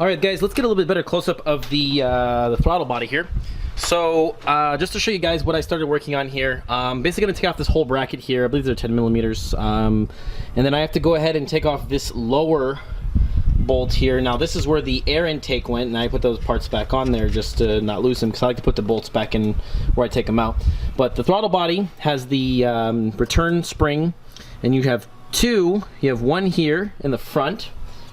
Alright guys, let's get a little bit better close-up of the throttle body here. So, just to show you guys what I started working on here, basically going to take off this whole bracket here. I believe they're 10 millimeters. And then I have to go ahead and take off this lower bolt here. Now this is where the air intake went, and I put those parts back on there just to not lose them, because I like to put the bolts back in where I take them out. But the throttle body has the return spring, and you have two. You have one here in the front,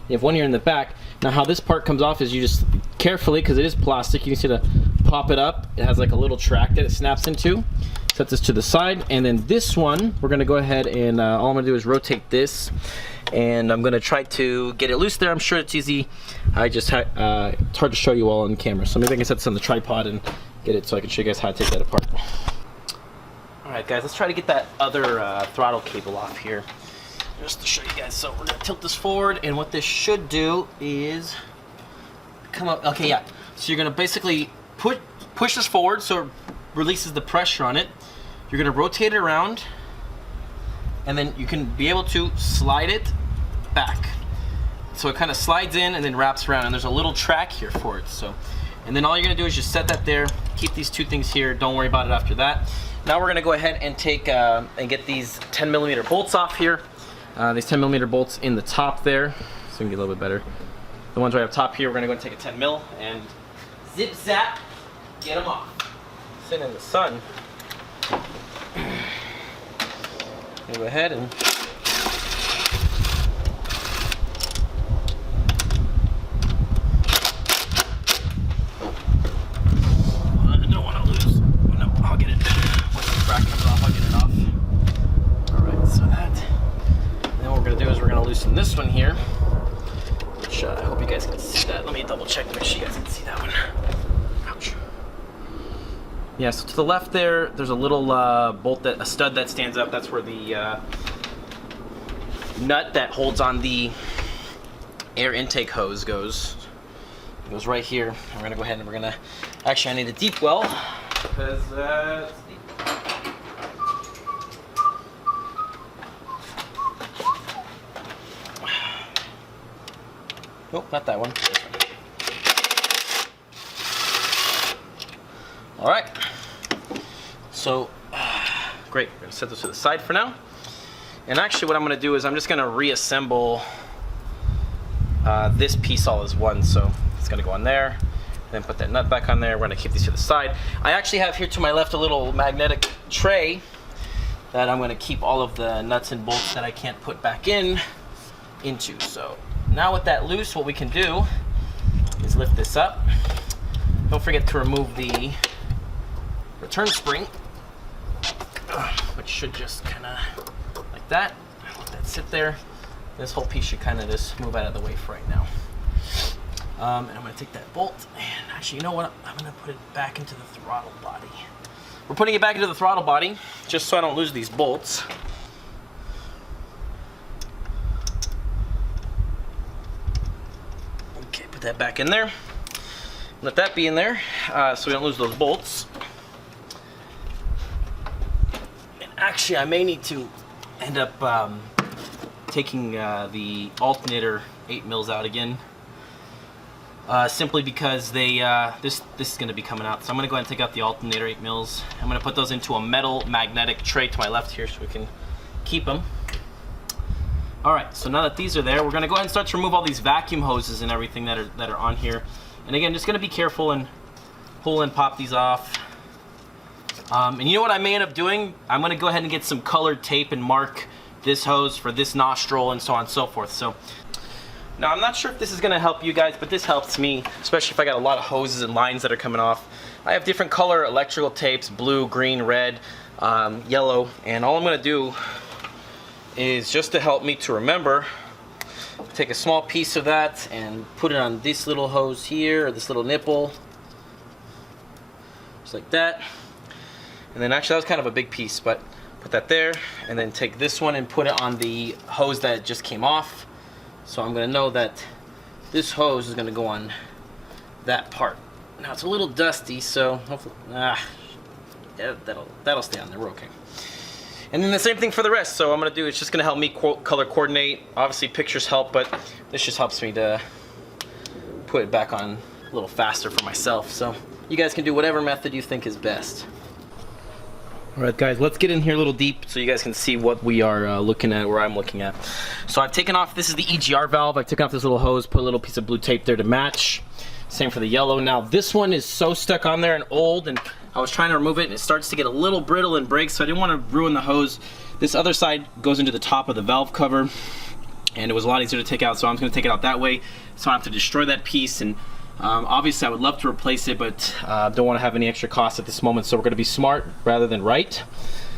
you have one here in the back. Now how this part comes off is you just carefully, because it is plastic, you can see to pop it up. It has like a little track that it snaps into. Set this to the side, and then this one we're going to go ahead and all I'm going to do is rotate this, and I'm going to try to get it loose there. I'm sure it's easy. It's hard to show you all on camera, so maybe I can set this on the tripod and get it so I can show you guys how to take that apart. Alright guys, let's try to get that other throttle cable off here, just to show you guys. So we're going to tilt this forward, and what this should do is come up. Okay, yeah, so you're going to basically push this forward so it releases the pressure on it. You're going to rotate it around, and then you can be able to slide it back. So it kind of slides in and then wraps around, and there's a little track here for it. So, and then all you're going to do is just set that there, keep these two things here, don't worry about it after that. Now we're going to go ahead and take and get these 10 millimeter bolts off here. These 10 millimeter bolts in the top there, so we can get a little bit better. The ones right up top here, we're going to go and take a 10 mil and zip zap, get them off. Sitting in the sun. Go ahead and I don't want to lose. No, I'll get it. Once the bracket comes off, I'll get it off. Alright, so that. Then what we're going to do is we're going to loosen this one here. Which I hope you guys can see that. Let me double check to make sure you guys can see that one. Ouch. Yeah, so to the left there's a little a stud that stands up. That's where the nut that holds on the air intake hose goes. It goes right here. We're gonna go ahead and we're gonna, actually I need a deep well, because it's deep. Nope, not that one. All right, so great, we're gonna set this to the side for now. And actually what I'm gonna do is I'm just gonna reassemble this piece all as one. So it's gonna go on there, then put that nut back on there. We're gonna keep these to the side. I actually have here to my left a little magnetic tray that I'm gonna keep all of the nuts and bolts that I can't put back into. So now with that loose, what we can do is lift this up. Don't forget to remove the return spring, which should just kind of like that. Let that sit there. This whole piece should kind of just move out of the way for right now. And I'm going to take that bolt, and actually, you know what? I'm going to put it back into the throttle body. We're putting it back into the throttle body just so I don't lose these bolts. Okay, put that back in there. Let that be in there so we don't lose those bolts. And actually, I may need to end up taking the alternator 8 mils out again, simply because they this is going to be coming out. So I'm going to go ahead and take out the alternator 8 mils. I'm going to put those into a metal magnetic tray to my left here so we can keep them. Alright, so now that these are there, we're going to go ahead and start to remove all these vacuum hoses and everything that are on here. And again, just going to be careful and pull and pop these off. And you know what I may end up doing? I'm going to go ahead and get some colored tape and mark this hose for this nostril and so on and so forth. So now I'm not sure if this is going to help you guys, but this helps me, especially if I got a lot of hoses and lines that are coming off. I have different color electrical tapes, blue, green, red, yellow, and all I'm going to do is, just to help me to remember, take a small piece of that and put it on this little hose here, or this little nipple, just like that. And then actually that was kind of a big piece, but put that there, and then take this one and put it on the hose that just came off. So I'm going to know that this hose is going to go on that part. Now it's a little dusty, so hopefully, that'll stay on there. We're okay. And then the same thing for the rest. So what I'm going to do is just going to help me color coordinate. Obviously pictures help, but this just helps me to put it back on a little faster for myself. So you guys can do whatever method you think is best. All right, guys, let's get in here a little deep so you guys can see what we are looking at, or I'm looking at. So I've taken off, this is the EGR valve. I've taken off this little hose, put a little piece of blue tape there to match. Same for the yellow. Now this one is so stuck on there and old, and I was trying to remove it and it starts to get a little brittle and break, so I didn't want to ruin the hose. This other side goes into the top of the valve cover, and it was a lot easier to take out, so I'm just going to take it out that way so I don't have to destroy that piece. And obviously I would love to replace it, but don't want to have any extra costs at this moment, so we're going to be smart rather than right,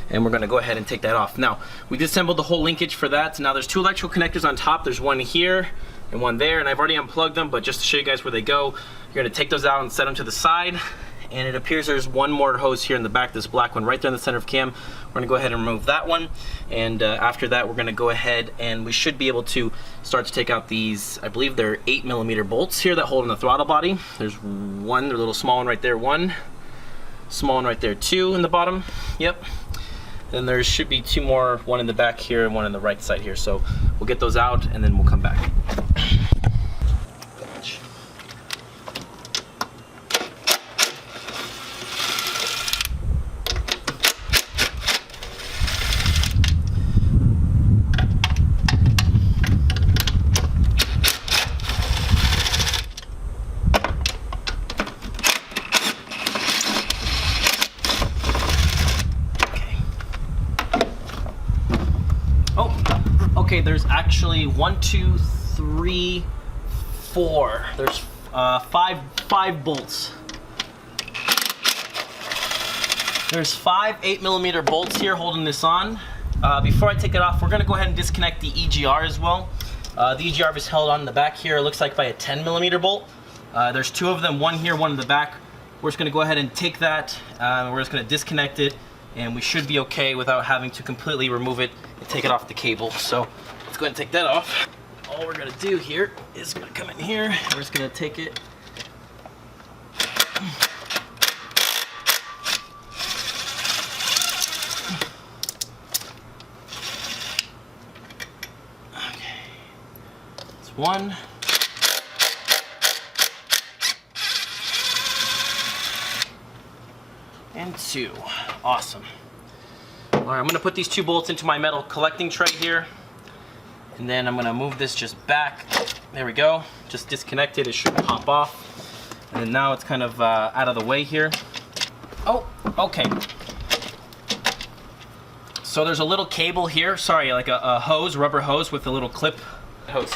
and we're going to go ahead and take that off. Now we disassembled the whole linkage for that. Now there's two electrical connectors on top. There's one here and one there, and I've already unplugged them, but just to show you guys where they go, you're going to take those out and set them to the side. And it appears there's one more hose here in the back, this black one right there in the center of cam. We're going to go ahead and remove that one, and after that we're going to go ahead and we should be able to start to take out these, I believe they're 8mm bolts here that hold in the throttle body. There's one, the little small one right there, one small one right there, two in the bottom, yep. Then there should be two more, one in the back here and one in the right side here. So we'll get those out and then we'll come back. Okay, there's actually 1, 2, 3, 4. There's five bolts. There's 5 8mm bolts here holding this on. Before I take it off, we're going to go ahead and disconnect the EGR as well. The EGR is held on the back here, it looks like by a 10mm bolt. There's 2 of them, one here, one in the back. We're just going to go ahead and take that, we're just going to disconnect it, and we should be okay without having to completely remove it and take it off the cable. So let's go ahead and take that off. All we're going to do here is going to come in here, we're just going to take it. Okay, that's 1. And 2. Awesome. All right, I'm going to put these 2 bolts into my metal collecting tray here, and then I'm going to move this just back. There we go. Just disconnect it. It should pop off. And then now it's kind of out of the way here. Oh, okay. So there's a little cable here. Sorry, like a hose, rubber hose with a little clip hose.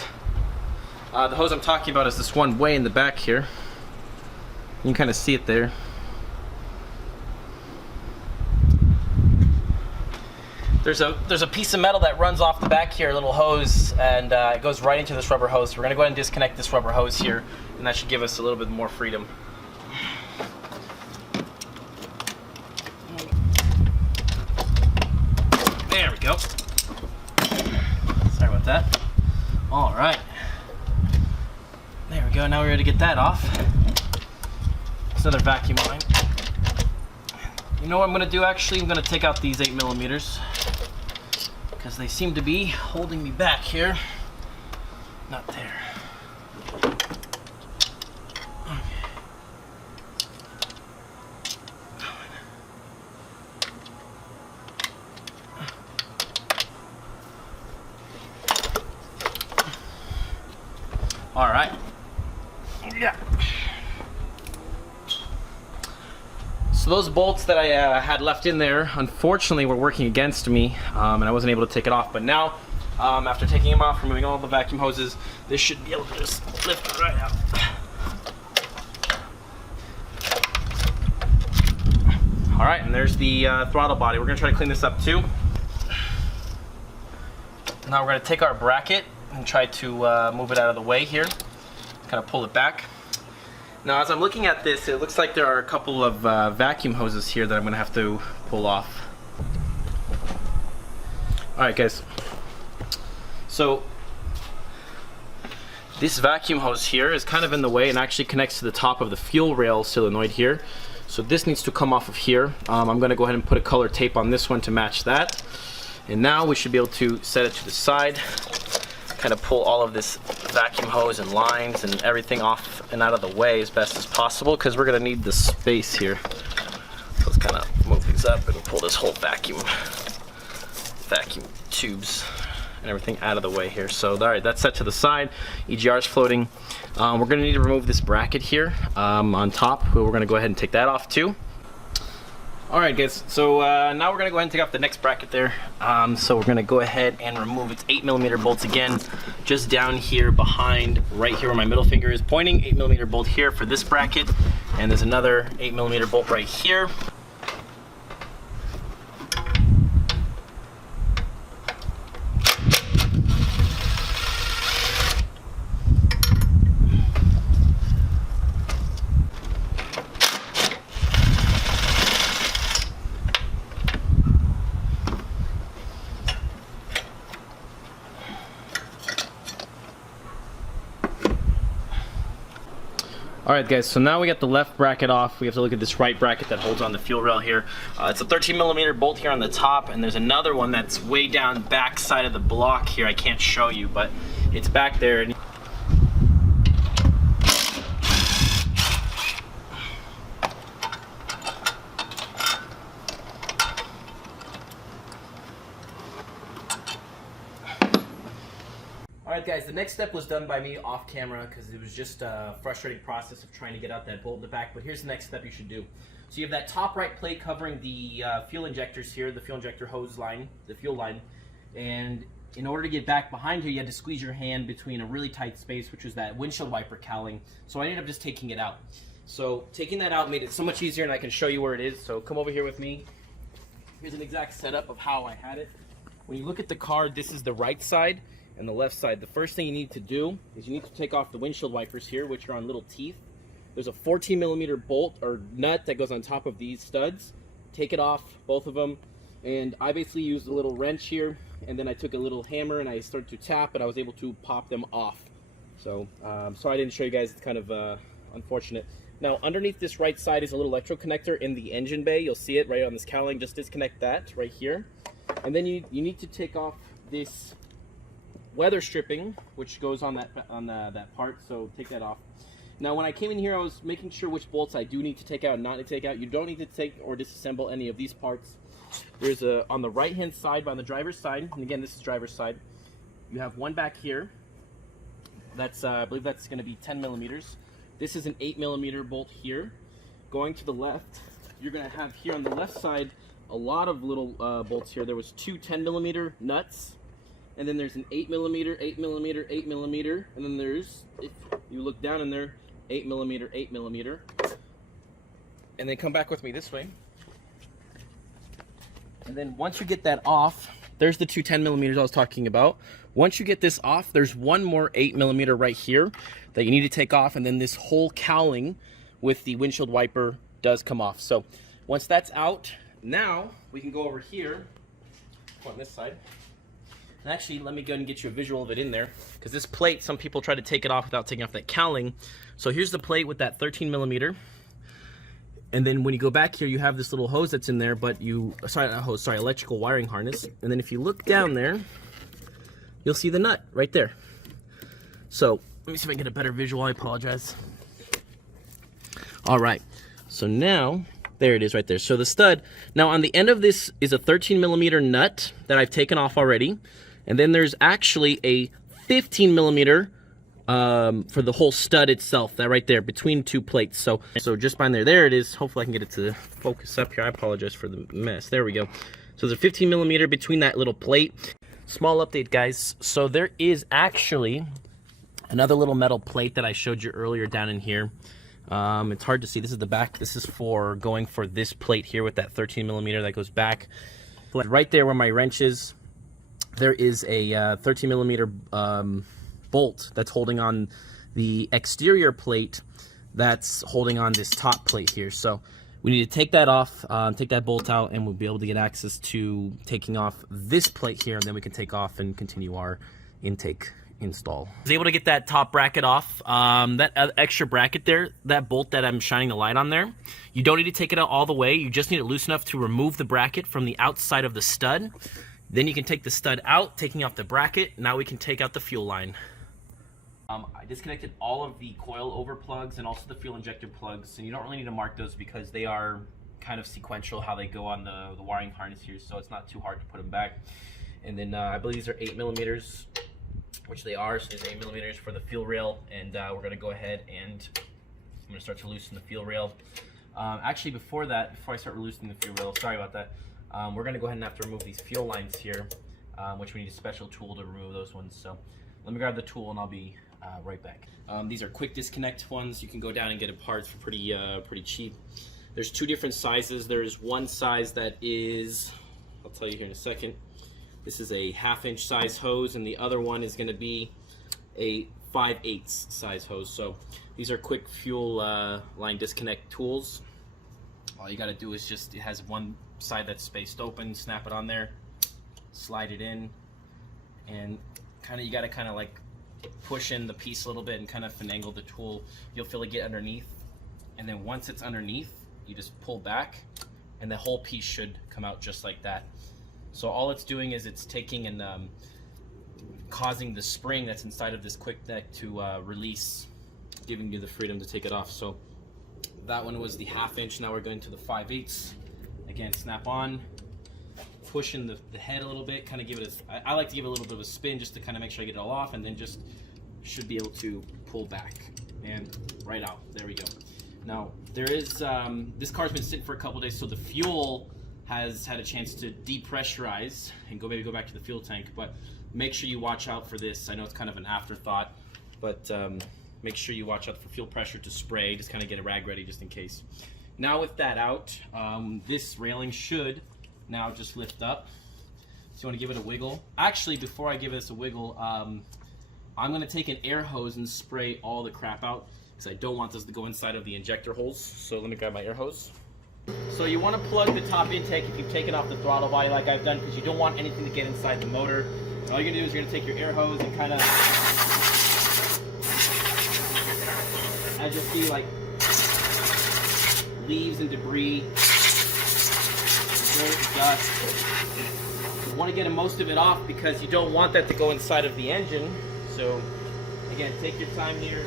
The hose I'm talking about is this one way in the back here. You can kind of see it there. There's a piece of metal that runs off the back here, a little hose, and it goes right into this rubber hose. So we're going to go ahead and disconnect this rubber hose here, and that should give us a little bit more freedom. There we go. Sorry about that. All right. There we go. Now we're ready to get that off. It's another vacuum line. You know what I'm going to do actually? I'm going to take out these 8mm. Because they seem to be holding me back here. Not there. Okay. All right. Yeah. So those bolts that I had left in there, unfortunately, were working against me, and I wasn't able to take it off. But now, after taking them off, removing all the vacuum hoses, this should be able to just lift right out. All right, and there's the throttle body. We're gonna try to clean this up too. Now we're gonna take our bracket and try to move it out of the way here. Kind of pull it back. Now, as I'm looking at this, it looks like there are a couple of vacuum hoses here that I'm going to have to pull off. Alright guys, so this vacuum hose here is kind of in the way and actually connects to the top of the fuel rail solenoid here. So this needs to come off of here. I'm going to go ahead and put a color tape on this one to match that. And now we should be able to set it to the side. kind of pull all of this vacuum hose and lines and everything off and out of the way as best as possible, because we're going to need the space here. So let's kind of move these up and pull this whole vacuum tubes and everything out of the way here. So alright, that's set to the side. EGR is floating. We're going to need to remove this bracket here on top. We're going to go ahead and take that off too. Alright guys, so now we're going to go ahead and take off the next bracket there. So we're going to go ahead and remove its 8mm bolts again, just down here behind, right here where my middle finger is pointing. 8mm bolt here for this bracket, and there's another 8mm bolt right here. Alright guys, so now we got the left bracket off. We have to look at this right bracket that holds on the fuel rail here. It's a 13mm bolt here on the top, and there's another one that's way down back side of the block here. I can't show you, but it's back there. Alright guys, the next step was done by me off camera because it was just a frustrating process of trying to get out that bolt in the back, but here's the next step you should do. So you have that top right plate covering the fuel injectors here, the fuel injector hose line, the fuel line, and in order to get back behind here you had to squeeze your hand between a really tight space, which was that windshield wiper cowling. So I ended up just taking it out. So taking that out made it so much easier, and I can show you where it is. So come over here with me. Here's an exact setup of how I had it. When you look at the car, this is the right side and the left side. The first thing you need to do is you need to take off the windshield wipers here, which are on little teeth. There's a 14mm bolt or nut that goes on top of these studs. Take it off, both of them, and I basically used a little wrench here, and then I took a little hammer and I started to tap, and I was able to pop them off. So sorry I didn't show you guys. It's kind of unfortunate. Now underneath this right side is a little electro connector in the engine bay. You'll see it right on this cowling. Just disconnect that right here, and then you need to take off this weather stripping, which goes on that part. So take that off. Now when I came in here, I was making sure which bolts I do need to take out and not need to take out. You don't need to take or disassemble any of these parts. There's a, on the right hand side, on the driver's side, and again this is driver's side, you have one back here. That's I believe that's going to be 10mm. This is an 8mm bolt here. Going to the left, you're going to have here on the left side a lot of little bolts here. There was two 10mm nuts, and then there's an 8mm, 8mm, 8mm, and then there's, if you look down in there, 8mm, 8mm. And then come back with me this way. And then once you get that off, there's the two 10mm I was talking about. Once you get this off, there's one more 8mm right here that you need to take off, and then this whole cowling with the windshield wiper does come off. So once that's out, now we can go over here on this side. And actually, let me go and get you a visual of it in there, because this plate, some people try to take it off without taking off that cowling. So here's the plate with that 13mm. And then when you go back here, you have this little hose that's in there, but electrical wiring harness. And then if you look down there, you'll see the nut right there. So let me see if I can get a better visual. I apologize. All right, so now there it is right there. So the stud, now on the end of this is a 13mm nut that I've taken off already. And then there's actually a 15mm for the whole stud itself, that right there between two plates. So just behind there it is. Hopefully I can get it to focus up here. I apologize for the mess. There we go. So there's a 15mm between that little plate. Small update, guys. So there is actually another little metal plate that I showed you earlier down in here. It's hard to see. This is the back. This is for going for this plate here with that 13mm that goes back. Right there where my wrench is, there is a 13mm bolt that's holding on the exterior plate that's holding on this top plate here. So we need to take that off, take that bolt out, and we'll be able to get access to taking off this plate here, and then we can take off and continue our intake install. I was able to get that top bracket off. That extra bracket there, that bolt that I'm shining the light on there, you don't need to take it out all the way. You just need it loose enough to remove the bracket from the outside of the stud. Then you can take the stud out, taking off the bracket. Now we can take out the fuel line. I disconnected all of the coil over plugs and also the fuel injector plugs, and you don't really need to mark those because they are kind of sequential how they go on the wiring harness here, so it's not too hard to put them back. And then I believe these are 8mm, which they are, so there's 8mm for the fuel rail, and we're going to go ahead and I'm going to start to loosen the fuel rail. Actually, before I start loosening the fuel rail, sorry about that, we're going to go ahead and have to remove these fuel lines here, which we need a special tool to remove those ones. So let me grab the tool and I'll be right back. These are quick disconnect ones. You can go down and get it parts for pretty cheap. There's two different sizes. There's one size that is, I'll tell you here in a second, this is a 1/2 inch size hose, and the other one is going to be a 5/8 size hose. So these are quick fuel line disconnect tools. All you got to do is just, it has one side that's spaced open, snap it on there, slide it in, and you got to like push in the piece a little bit and kind of finagle the tool. You'll feel it get underneath, and then once it's underneath, you just pull back, and the whole piece should come out just like that. So all it's doing is it's taking and causing the spring that's inside of this quick neck to release, giving you the freedom to take it off. So that one was the 1/2 inch. Now we're going to the 5/8. Again, snap on, push in the head a little bit, kind of give it I like to give it a little bit of a spin just to kind of make sure I get it all off, and then just should be able to pull back and right out. There we go. Now there is this car's been sitting for a couple days, so the fuel has had a chance to depressurize and maybe go back to the fuel tank, but make sure you watch out for this. I know it's kind of an afterthought, but make sure you watch out for fuel pressure to spray. Just kind of get a rag ready just in case. Now with that out, this railing should now just lift up. So you want to give it a wiggle. Actually, before I give this a wiggle, I'm going to take an air hose and spray all the crap out, because I don't want this to go inside of the injector holes. So let me grab my air hose. So you want to plug the top intake if you've taken off the throttle body like I've done, because you don't want anything to get inside the motor. All you're going to do is you're going to take your air hose and kind of, as you'll see, like leaves and debris, dirt, dust. You want to get most of it off because you don't want that to go inside of the engine. So again, take your time here.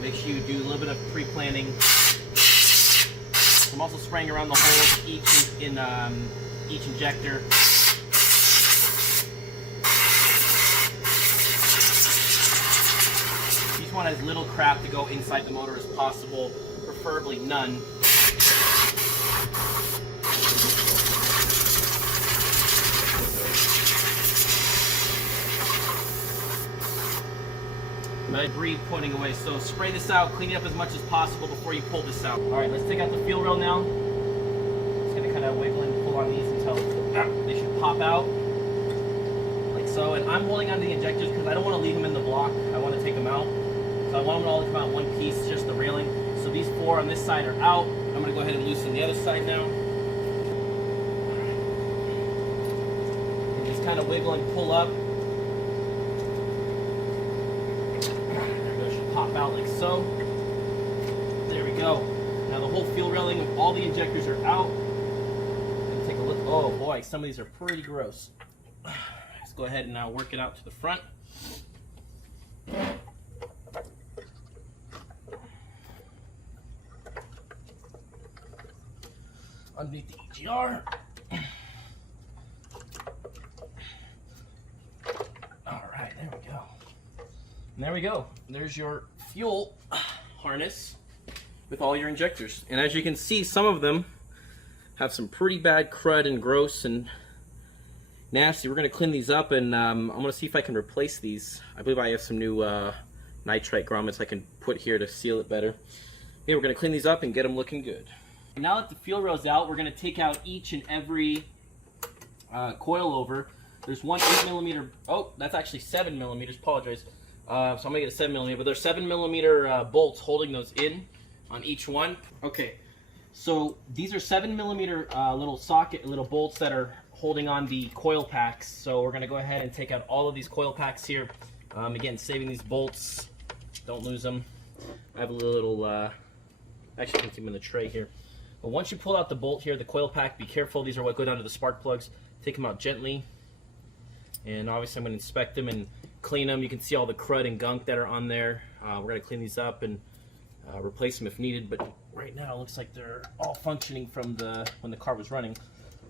Make sure you do a little bit of pre-planning. I'm also spraying around the holes each injector. You just want as little crap to go inside the motor as possible, preferably none. My debris putting away. So spray this out, clean it up as much as possible before you pull this out. All right, let's take out the fuel rail now. Just gonna kind of wiggle and pull on these until they should pop out, like so. And I'm holding on to the injectors because I don't want to leave them in the block. I want to take them out. So I want them all to come out in one piece, just the railing. So these four on this side are out. I'm gonna go ahead and loosen the other side now. And just kind of wiggle and pull up. Pop out like so. There we go. Now the whole fuel railing of all the injectors are out. Let's take a look. Oh boy, some of these are pretty gross. Let's go ahead and now work it out to the front. Underneath the EGR. All right, there we go. And there we go. There's your fuel harness with all your injectors. And as you can see, some of them have some pretty bad crud and gross and nasty. We're going to clean these up, and I'm going to see if I can replace these. I believe I have some new nitrite grommets I can put here to seal it better. Okay, we're going to clean these up and get them looking good. Now that the fuel rail's out, we're going to take out each and every coil over. There's one 8mm. Oh, that's actually 7mm. Apologize. So I'm gonna get a 7mm, but there's 7mm bolts holding those in on each one. Okay, so these are 7mm little bolts that are holding on the coil packs. So we're gonna go ahead and take out all of these coil packs here. Again, saving these bolts, don't lose them. I have a little, actually I can keep them in the tray here. But once you pull out the bolt here, the coil pack, be careful. These are what go down to the spark plugs. take them out gently, and obviously I'm going to inspect them and clean them. You can see all the crud and gunk that are on there. We're going to clean these up and replace them if needed, but right now it looks like they're all functioning from when the car was running.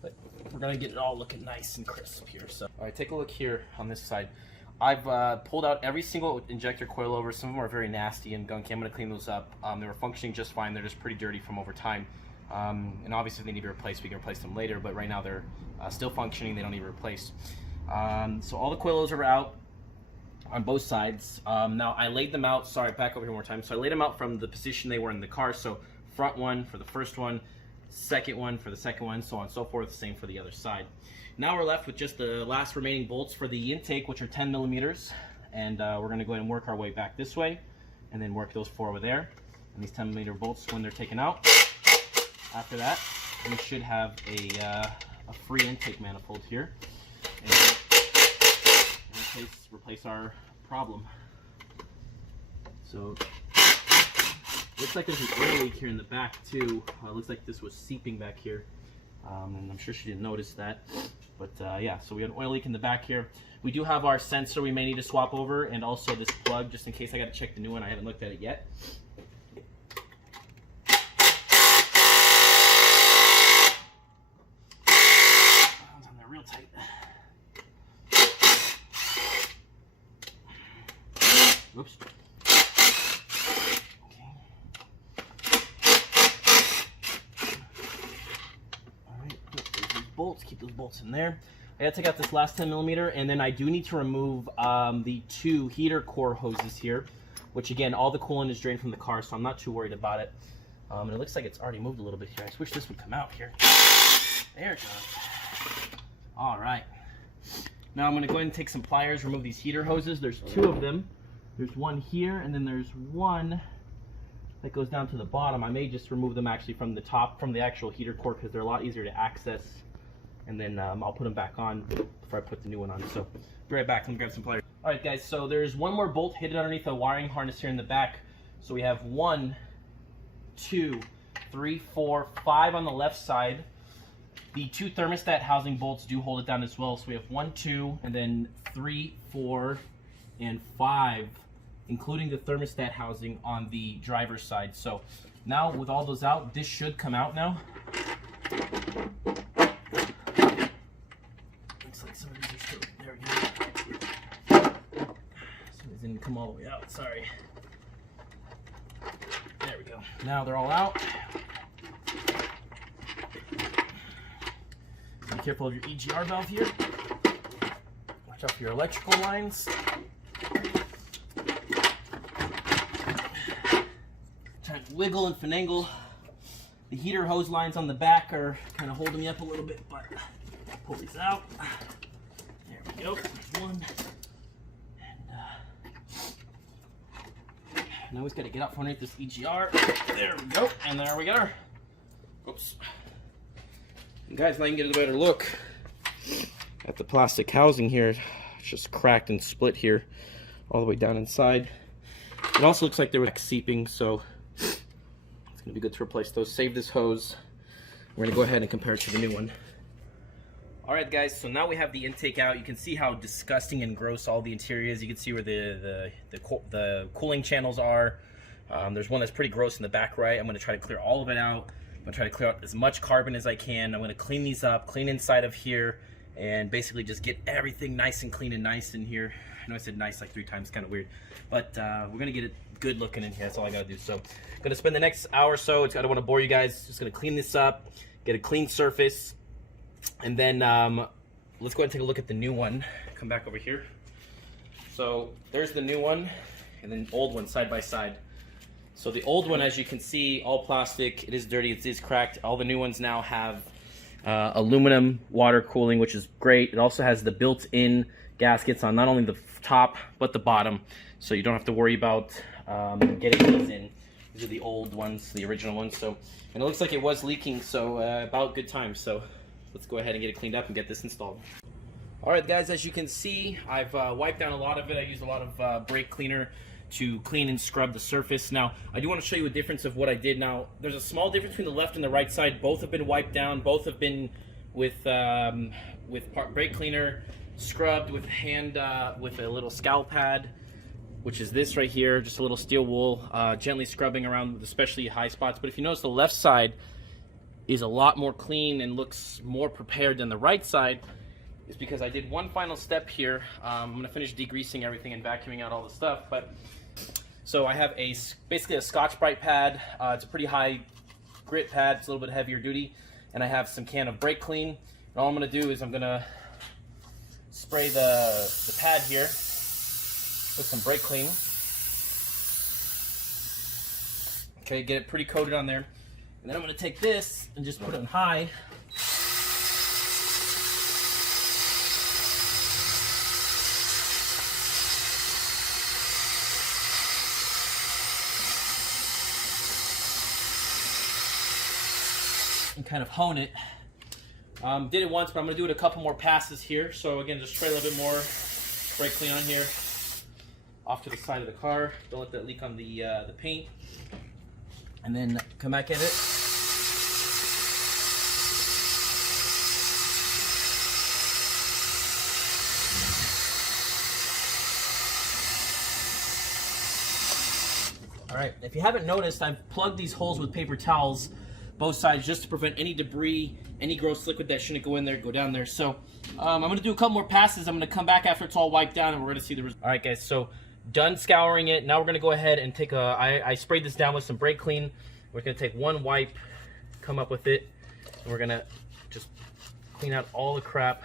But we're going to get it all looking nice and crisp here. So, all right, take a look here on this side. I've pulled out every single injector coil over. Some of them are very nasty and gunky. I'm going to clean those up. They were functioning just fine. They're just pretty dirty from over time. And obviously if they need to be replaced, we can replace them later, but right now they're still functioning. They don't need to be replaced. So all the coilovers are out on both sides. Now I laid them out, sorry, back over here one more time. So I laid them out from the position they were in the car. So front one for the first one, second one for the second one, so on and so forth, same for the other side. Now we're left with just the last remaining bolts for the intake, which are 10 millimeters. And we're gonna go ahead and work our way back this way and then work those 4 over there. And these 10 millimeter bolts when they're taken out. After that, we should have a free intake manifold here. And replace our problem. So looks like there's an oil leak here in the back too. Looks like this was seeping back here, and I'm sure she didn't notice that. But yeah, so we had an oil leak in the back here. We do have our sensor we may need to swap over, and also this plug just in case I got to check the new one. I haven't looked at it yet. On there real tight. Oops. Okay. Alright, those bolts, keep those bolts in there. I gotta take out this last 10 millimeter, and then I do need to remove the 2 heater core hoses here, which again, all the coolant is drained from the car, so I'm not too worried about it. And it looks like it's already moved a little bit here. I just wish this would come out here. There it goes. Alright. Now I'm gonna go ahead and take some pliers, remove these heater hoses. There's 2 of them. There's one here, and then there's one that goes down to the bottom. I may just remove them actually from the top, from the actual heater core, because they're a lot easier to access. And then I'll put them back on before I put the new one on. So be right back. Let me grab some pliers. All right, guys. So there's one more bolt hidden underneath the wiring harness here in the back. So we have 1, 2, 3, 4, 5 on the left side. The 2 thermostat housing bolts do hold it down as well. So we have 1, 2, and then 3, 4, and 5, including the thermostat housing on the driver's side. So now with all those out, this should come out now. Looks like some of these are still, there we go. Some of these didn't come all the way out, sorry. There we go. Now they're all out. Be careful of your EGR valve here. Watch out for your electrical lines. Trying to wiggle and finagle. The heater hose lines on the back are kind of holding me up a little bit, but pull these out. There we go. There's one. And now we've got to get up underneath this EGR. There we go. And there we go. Oops. And guys, now you can get a better look at the plastic housing here. It's just cracked and split here all the way down inside. It also looks like there was seeping, so it's going to be good to replace those. Save this hose. We're going to go ahead and compare it to the new one. Alright guys, so now we have the intake out. You can see how disgusting and gross all the interior is. You can see where the cooling channels are. There's one that's pretty gross in the back right. I'm going to try to clear all of it out. I'm going to try to clear out as much carbon as I can. I'm going to clean these up, clean inside of here, and basically just get everything nice and clean and nice in here. I know I said nice like 3 times, kind of weird. But we're going to get it good looking in here. That's all I got to do. So I'm going to spend the next hour or so. I don't want to bore you guys. Just going to clean this up, get a clean surface. And then let's go ahead and take a look at the new one. Come back over here. So there's the new one and then old one side by side. So the old one, as you can see, all plastic. It is dirty. It is cracked. All the new ones now have aluminum water cooling, which is great. It also has the built-in gaskets on not only the top but the bottom, so you don't have to worry about getting these in. These are the old ones, the original ones. So, and it looks like it was leaking, so about good time. So let's go ahead and get it cleaned up and get this installed. Alright guys, as you can see, I've wiped down a lot of it. I used a lot of brake cleaner to clean and scrub the surface. Now, I do want to show you a difference of what I did. Now, there's a small difference between the left and the right side. Both have been wiped down. Both have been with brake cleaner, scrubbed with with a little scowl pad, which is this right here, just a little steel wool, gently scrubbing around especially high spots. But if you notice, the left side is a lot more clean and looks more prepared than the right side. Is because I did one final step here. I'm gonna finish degreasing everything and vacuuming out all the stuff. But so I have basically a Scotch-Brite pad. It's a pretty high grit pad. It's a little bit heavier duty, and I have some can of brake clean. And all I'm gonna do is I'm gonna spray the pad here with some brake clean. Okay, get it pretty coated on there. And then I'm gonna take this and just put it on high. And kind of hone it. Did it once, but I'm gonna do it a couple more passes here. So again, just spray a little bit more brake clean on here, off to the side of the car. Don't let that leak on the paint. And then come back at it. All right, if you haven't noticed, I've plugged these holes with paper towels, both sides, just to prevent any debris, any gross liquid that shouldn't go in there, go down there. So I'm gonna do a couple more passes. I'm gonna come back after it's all wiped down and we're gonna see the result. All right, guys, so done scouring it. Now we're gonna go ahead and take I sprayed this down with some brake clean. We're gonna take one wipe, come up with it, and we're gonna just clean out all the crap.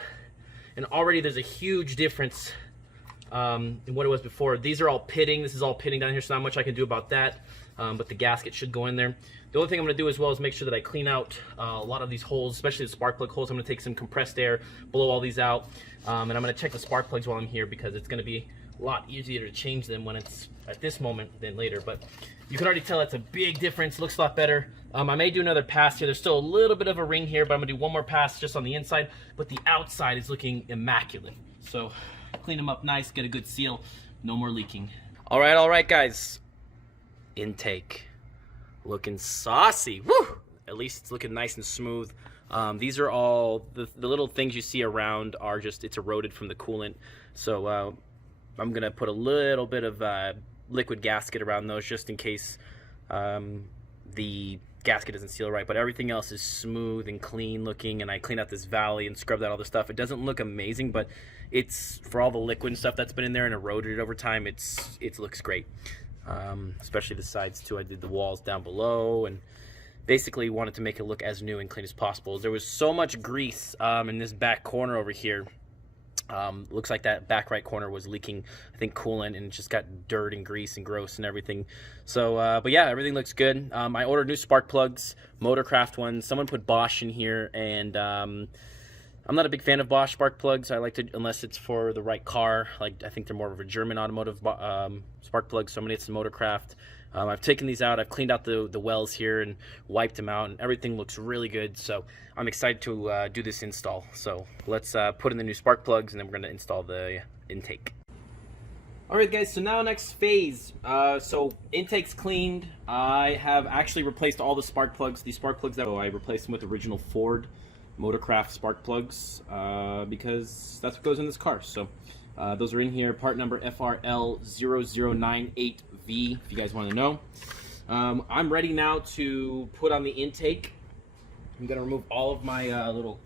And already there's a huge difference in what it was before. These are all pitting. This is all pitting down here, so not much I can do about that. But the gasket should go in there. The only thing I'm going to do as well is make sure that I clean out a lot of these holes, especially the spark plug holes. I'm going to take some compressed air, blow all these out, and I'm going to check the spark plugs while I'm here, because it's going to be a lot easier to change them when it's at this moment than later. But you can already tell it's a big difference. Looks a lot better. I may do another pass here. There's still a little bit of a ring here, but I'm going to do one more pass just on the inside. But the outside is looking immaculate. So clean them up nice, get a good seal, no more leaking. All right, guys. Intake looking saucy. Woo! At least it's looking nice and smooth. These are all the little things you see around are just, it's eroded from the coolant. So I'm gonna put a little bit of liquid gasket around those just in case the gasket doesn't seal right, but everything else is smooth and clean looking. And I cleaned out this valley and scrubbed out all the stuff. It doesn't look amazing, but it's, for all the liquid and stuff that's been in there and eroded over time, it looks great. Especially the sides too. I did the walls down below and basically wanted to make it look as new and clean as possible. There was so much grease in this back corner over here. Looks like that back right corner was leaking, I think, coolant, and it just got dirt and grease and gross and everything. So, but yeah, everything looks good. I ordered new spark plugs, Motorcraft ones. Someone put Bosch in here, and I'm not a big fan of Bosch spark plugs. I like to, unless it's for the right car. Like, I think they're more of a German automotive spark plug, so I'm gonna get some Motorcraft. I've taken these out, I've cleaned out the wells here and wiped them out, and everything looks really good. So I'm excited to do this install. So let's put in the new spark plugs, and then we're gonna install the intake. All right, guys, so now next phase. So intake's cleaned. I have actually replaced all the spark plugs. These spark plugs, I replaced them with original Ford Motorcraft spark plugs because that's what goes in this car. So those are in here, part number FRL0098V, if you guys want to know. I'm ready now to put on the intake. I'm going to remove all of my little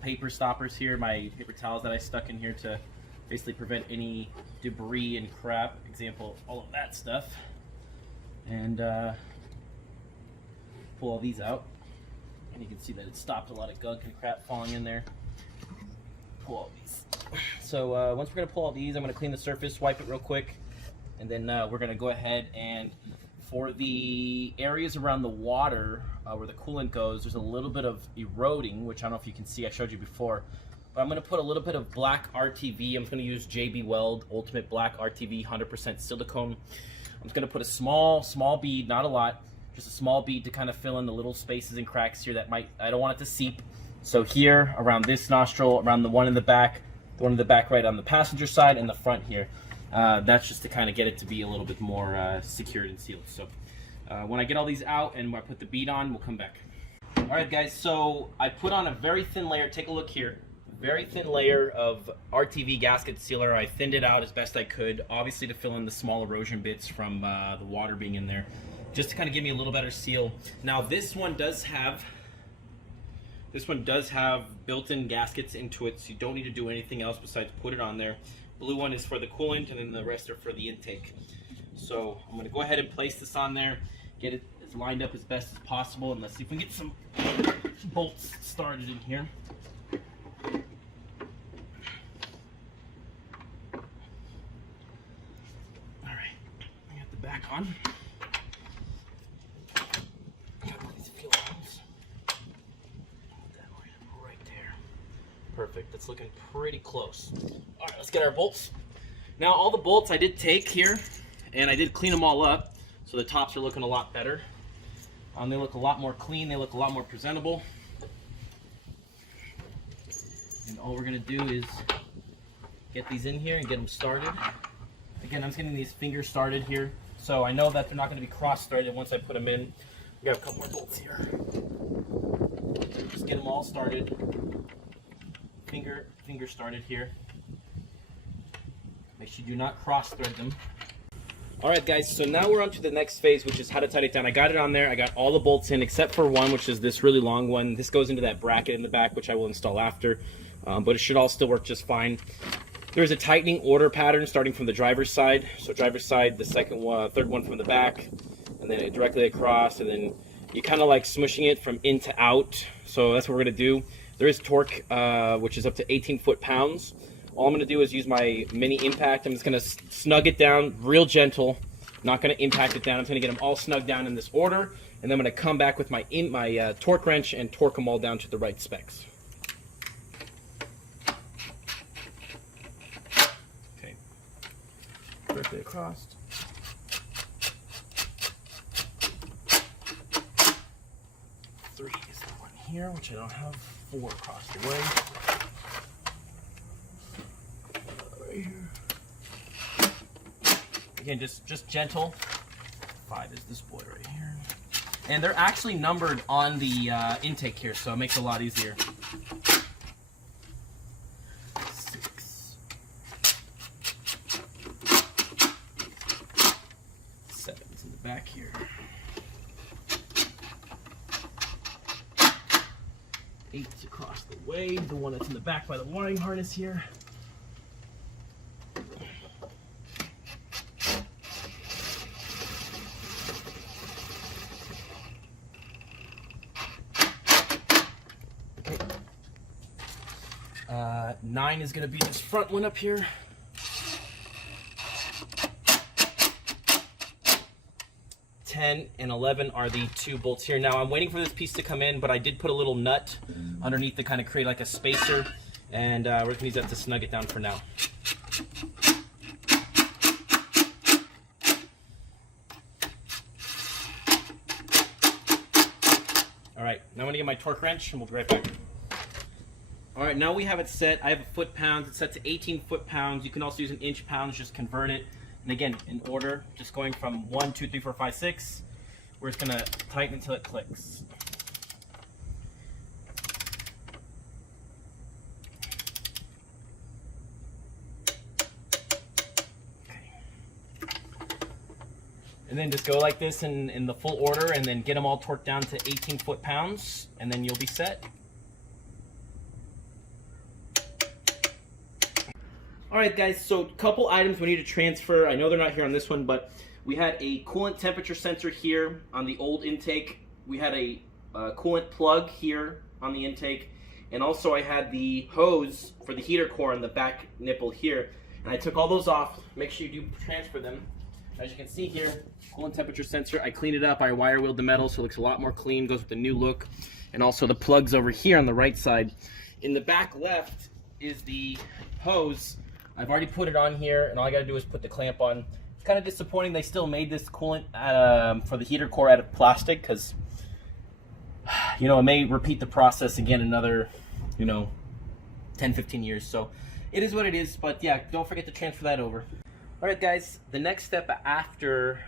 paper stoppers here, my paper towels that I stuck in here to basically prevent any debris and crap, example, all of that stuff. And pull all these out. And you can see that it stopped a lot of gunk and crap falling in there. Pull all these. So once we're going to pull all these, I'm going to clean the surface, wipe it real quick, and then we're going to go ahead and, for the areas around the water where the coolant goes, there's a little bit of eroding, which I don't know if you can see, I showed you before. But I'm going to put a little bit of black RTV. I'm going to use JB Weld Ultimate Black RTV 100% silicone. I'm just going to put a small bead, not a lot, just a small bead to kind of fill in the little spaces and cracks here that might, I don't want it to seep. So here, around this nostril, around the one in the back right on the passenger side, and the front here. That's just to kind of get it to be a little bit more secured and sealed. So when I get all these out and I put the bead on, we'll come back. Alright guys, so I put on a very thin layer, take a look here, very thin layer of RTV gasket sealer. I thinned it out as best I could, obviously to fill in the small erosion bits from the water being in there, just to kind of give me a little better seal. Now this one does have built-in gaskets into it, so you don't need to do anything else besides put it on there. Blue one is for the coolant, and then the rest are for the intake. So I'm going to go ahead and place this on there, get it as lined up as best as possible, and let's see if we can get some bolts started in here. Alright, I got the back on. Perfect, that's looking pretty close. All right, let's get our bolts. Now all the bolts I did take here, and I did clean them all up, so the tops are looking a lot better. They look a lot more clean, they look a lot more presentable. And all we're gonna do is get these in here and get them started. Again, I'm just getting these fingers started here, so I know that they're not gonna be cross-threaded once I put them in. We got a couple more bolts here. Just get them all started. Finger started here. Make sure you do not cross thread them. Alright guys, so now we're on to the next phase, which is how to tighten it down. I got it on there, I got all the bolts in except for one, which is this really long one. This goes into that bracket in the back, which I will install after, but it should all still work just fine. There's a tightening order pattern starting from the driver's side. So driver's side, the second one, third one from the back, and then directly across, and then you kind of like smushing it from in to out. So that's what we're going to do. There is torque, which is up to 18 foot-pounds. All I'm going to do is use my mini impact. I'm just going to snug it down real gentle. Not going to impact it down. I'm going to get them all snugged down in this order. And then I'm going to come back with my torque wrench and torque them all down to the right specs. Okay. Directly across. Three is the one here, which I don't have. 4 across the way. Right here. Again, just gentle. 5 is this boy right here. And they're actually numbered on the intake here, so it makes it a lot easier. 6. 7 is in the back here. 8's across the way, the one that's in the back by the wiring harness here. Okay. 9 is going to be this front one up here. 10 and 11 are the 2 bolts here. Now I'm waiting for this piece to come in, but I did put a little nut underneath to kind of create like a spacer, and we're going to use that to snug it down for now. Alright, now I'm going to get my torque wrench and we'll be right back. Alright, now we have it set. I have a foot-pounds. It's set to 18 foot-pounds. You can also use an inch-pounds, just convert it. And again, in order, just going from 1, 2, 3, 4, 5, 6. We're just going to tighten until it clicks. Okay. And then just go like this in the full order, and then get them all torqued down to 18 foot-pounds, and then you'll be set. Alright guys, so a couple items we need to transfer. I know they're not here on this one, but we had a coolant temperature sensor here on the old intake. We had a coolant plug here on the intake. And also I had the hose for the heater core on the back nipple here. And I took all those off. Make sure you do transfer them. As you can see here, coolant temperature sensor, I cleaned it up. I wire wheeled the metal so it looks a lot more clean, goes with the new look. And also the plugs over here on the right side. In the back left is the hose. I've already put it on here, and all I gotta do is put the clamp on. It's kind of disappointing they still made this coolant for the heater core out of plastic, because you know, it may repeat the process again another, you know, 10-15 years. So it is what it is, but yeah, don't forget to transfer that over. Alright guys, the next step after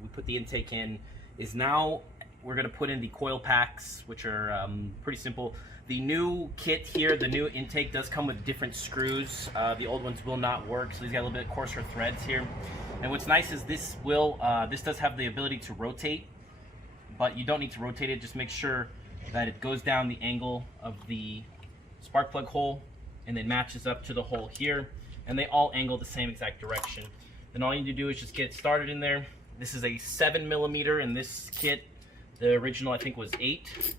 we put the intake in is now we're going to put in the coil packs, which are pretty simple. The new kit here, the new intake, does come with different screws. The old ones will not work, so these got a little bit coarser threads here. And what's nice is this does have the ability to rotate, but you don't need to rotate it. Just make sure that it goes down the angle of the spark plug hole and then matches up to the hole here, and they all angle the same exact direction. Then all you need to do is just get it started in there. This is a 7mm in this kit. The original, I think, was 8,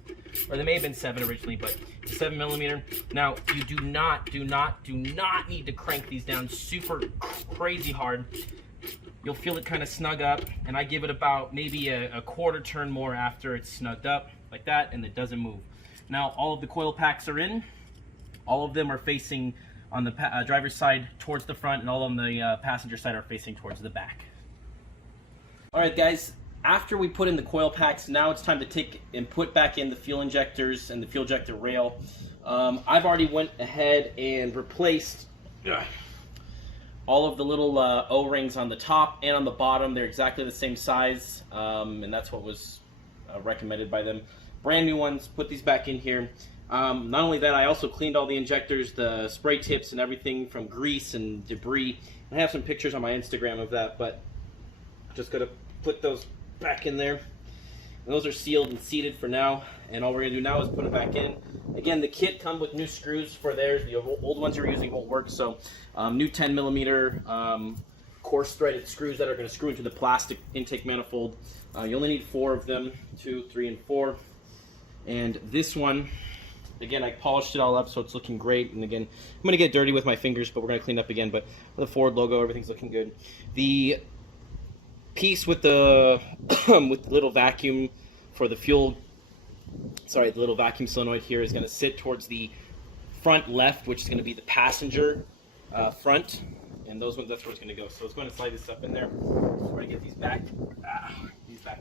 or they may have been 7 originally, but 7mm. Now, you do not need to crank these down super crazy hard. You'll feel it kind of snug up, and I give it about maybe a quarter turn more after it's snugged up, like that, and it doesn't move. Now, all of the coil packs are in. All of them are facing on the driver's side towards the front, and all on the passenger side are facing towards the back. All right, guys. After we put in the coil packs, now it's time to take and put back in the fuel injectors and the fuel injector rail. I've already went ahead and replaced all of the little O-rings on the top and on the bottom. They're exactly the same size, and that's what was recommended by them. Brand new ones, put these back in here. Not only that, I also cleaned all the injectors, the spray tips and everything from grease and debris. I have some pictures on my Instagram of that, but just gotta put those back in there. And those are sealed and seated for now, and all we're gonna do now is put it back in. Again, the kit comes with new screws for theirs. The old ones you're using won't work, so new 10mm coarse threaded screws that are going to screw into the plastic intake manifold. You only need 4 of them, 2, 3, and 4. And this one, again, I polished it all up so it's looking great. And again, I'm going to get dirty with my fingers, but we're going to clean it up again. But the Ford logo, everything's looking good. The piece with the with the little vacuum for the fuel, the little vacuum solenoid here is going to sit towards the front left, which is going to be the passenger front, and those ones, that's where it's going to go. So it's going to slide this up in there. So we're going to get these back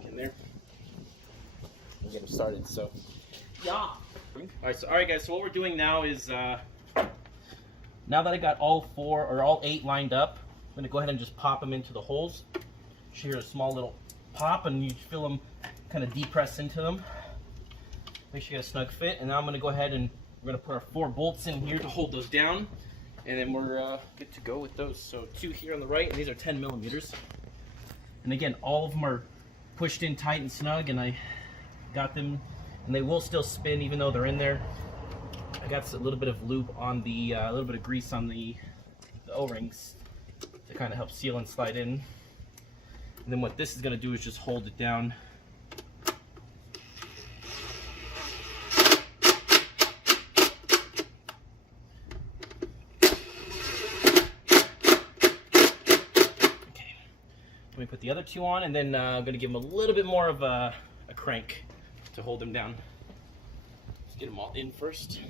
in there and get them started. So yeah. Alright guys, so what we're doing now is now that I got all 8 lined up, I'm going to go ahead and just pop them into the holes. You hear a small little pop, and you feel them kind of depress into them. Make sure you get a snug fit. And now I'm going to go ahead and we're going to put our 4 bolts in here to hold those down, and then we're good to go with those. So 2 here on the right, and these are 10mm. And again, all of them are pushed in tight and snug, and I got them, and they will still spin even though they're in there. I got a little bit of lube on the, a little bit of grease on the O-rings to kind of help seal and slide in. And then what this is going to do is just hold it down. Okay. Let me put the other 2 on, and then I'm going to give them a little bit more of a crank to hold them down. Let's get them all in first.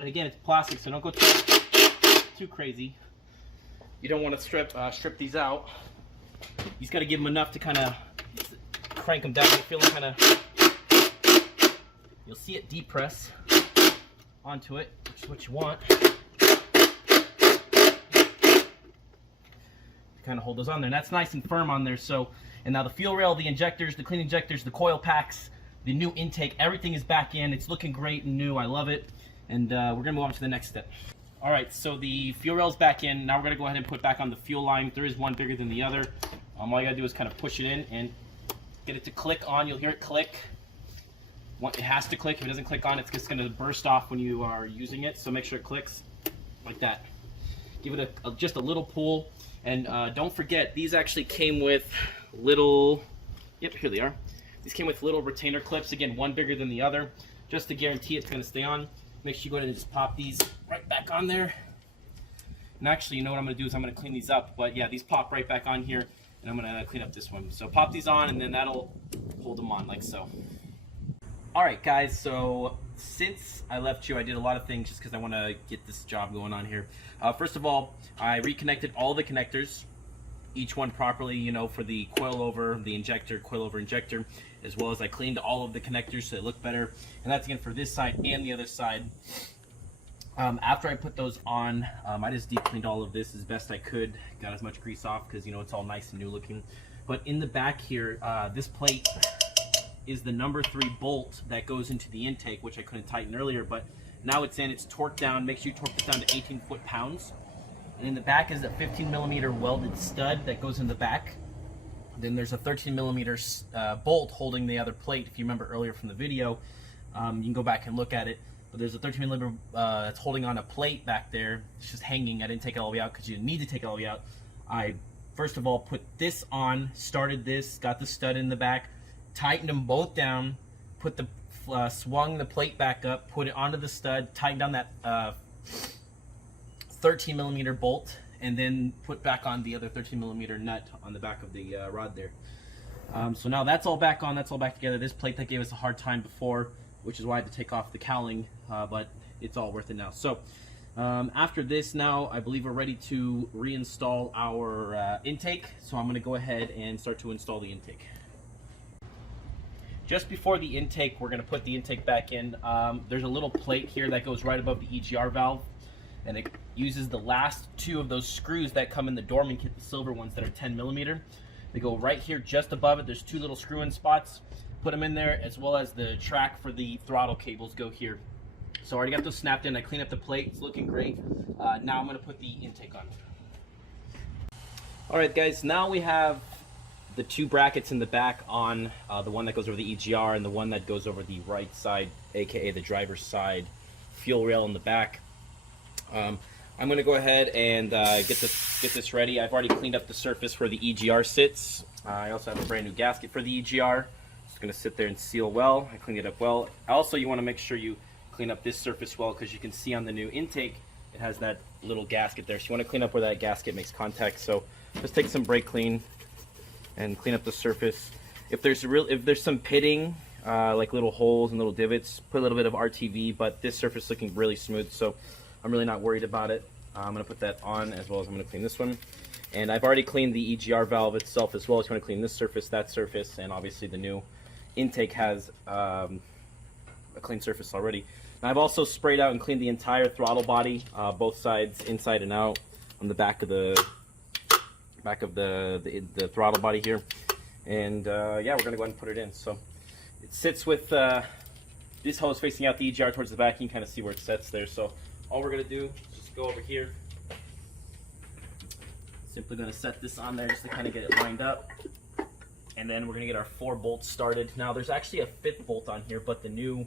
And again, it's plastic, so don't go too crazy. You don't want to strip these out. You just got to give them enough to kind of crank them down. You feel them kind of. You'll see it depress onto it, which is what you want. Kind of hold those on there, and that's nice and firm on there. So, and now the fuel rail, the injectors, the clean injectors, the coil packs, the new intake, everything is back in. It's looking great and new. I love it. And we're gonna move on to the next step. All right, so the fuel rail's back in. Now we're gonna go ahead and put back on the fuel line. There is one bigger than the other. All you gotta do is kind of push it in and get it to click on. You'll hear it click. It has to click. If it doesn't click on, it's just gonna burst off when you are using it. So make sure it clicks like that. Give it just a little pull. And don't forget, these actually came with little, yep, here they are. These came with little retainer clips. Again, one bigger than the other, just to guarantee it's gonna stay on. Make sure you go ahead and just pop these right back on there. And actually, you know what I'm going to do is I'm going to clean these up. But yeah, these pop right back on here, and I'm going to clean up this one. So pop these on, and then that'll hold them on like so. All right, guys. So since I left you, I did a lot of things just because I want to get this job going on here. First of all, I reconnected all the connectors, each one properly, you know, for the coil over, the injector, coil over injector, as well as I cleaned all of the connectors so they look better. And that's again for this side and the other side. After I put those on, I just deep cleaned all of this as best I could, got as much grease off because, you know, it's all nice and new looking. But in the back here, this plate is the number 3 bolt that goes into the intake, which I couldn't tighten earlier, but now it's in, it's torqued down. Make sure you torque this down to 18 foot-pounds. And in the back is a 15mm welded stud that goes in the back. Then there's a 13mm bolt holding the other plate. If you remember earlier from the video, you can go back and look at it. But there's a 13mm that's holding on a plate back there. It's just hanging. I didn't take it all the way out because you didn't need to take it all the way out. I first of all put this on, started this, got the stud in the back, tightened them both down, put the swung the plate back up, put it onto the stud, tightened down that 13mm bolt, and then put back on the other 13mm nut on the back of the rod there. So now that's all back on, that's all back together. This plate that gave us a hard time before, which is why I had to take off the cowling, but it's all worth it now. So after this now, I believe we're ready to reinstall our intake. So I'm going to go ahead and start to install the intake. Just before the intake, we're going to put the intake back in. There's a little plate here that goes right above the EGR valve, and it uses the last 2 of those screws that come in the Dorman kit, the silver ones that are 10mm. They go right here just above it. There's 2 little screw-in spots. Put them in there, as well as the track for the throttle cables go here. So I already got those snapped in. I cleaned up the plate. It's looking great. Now I'm going to put the intake on. All right, guys. Now we have the 2 brackets in the back on, the one that goes over the EGR and the one that goes over the right side, aka the driver's side fuel rail in the back. I'm going to go ahead and get this ready. I've already cleaned up the surface where the EGR sits. I also have a brand new gasket for the EGR. It's going to sit there and seal well. I cleaned it up well. Also, you want to make sure you clean up this surface well, because you can see on the new intake it has that little gasket there. So you want to clean up where that gasket makes contact. So just take some brake clean and clean up the surface. If there's some pitting, like little holes and little divots, put a little bit of RTV, but this surface is looking really smooth, so I'm really not worried about it. I'm going to put that on, as well as I'm going to clean this one. And I've already cleaned the EGR valve itself as well. So you want to clean this surface, that surface, and obviously the new intake has a clean surface already. Now I've also sprayed out and cleaned the entire throttle body, both sides, inside and out, on the back of the throttle body here. And yeah, we're going to go ahead and put it in. So it sits with this hose facing out the EGR towards the back. You can kind of see where it sets there. So all we're going to do is just go over here. Simply going to set this on there just to kind of get it lined up. And then we're going to get our 4 bolts started. Now there's actually a 5th bolt on here, but the new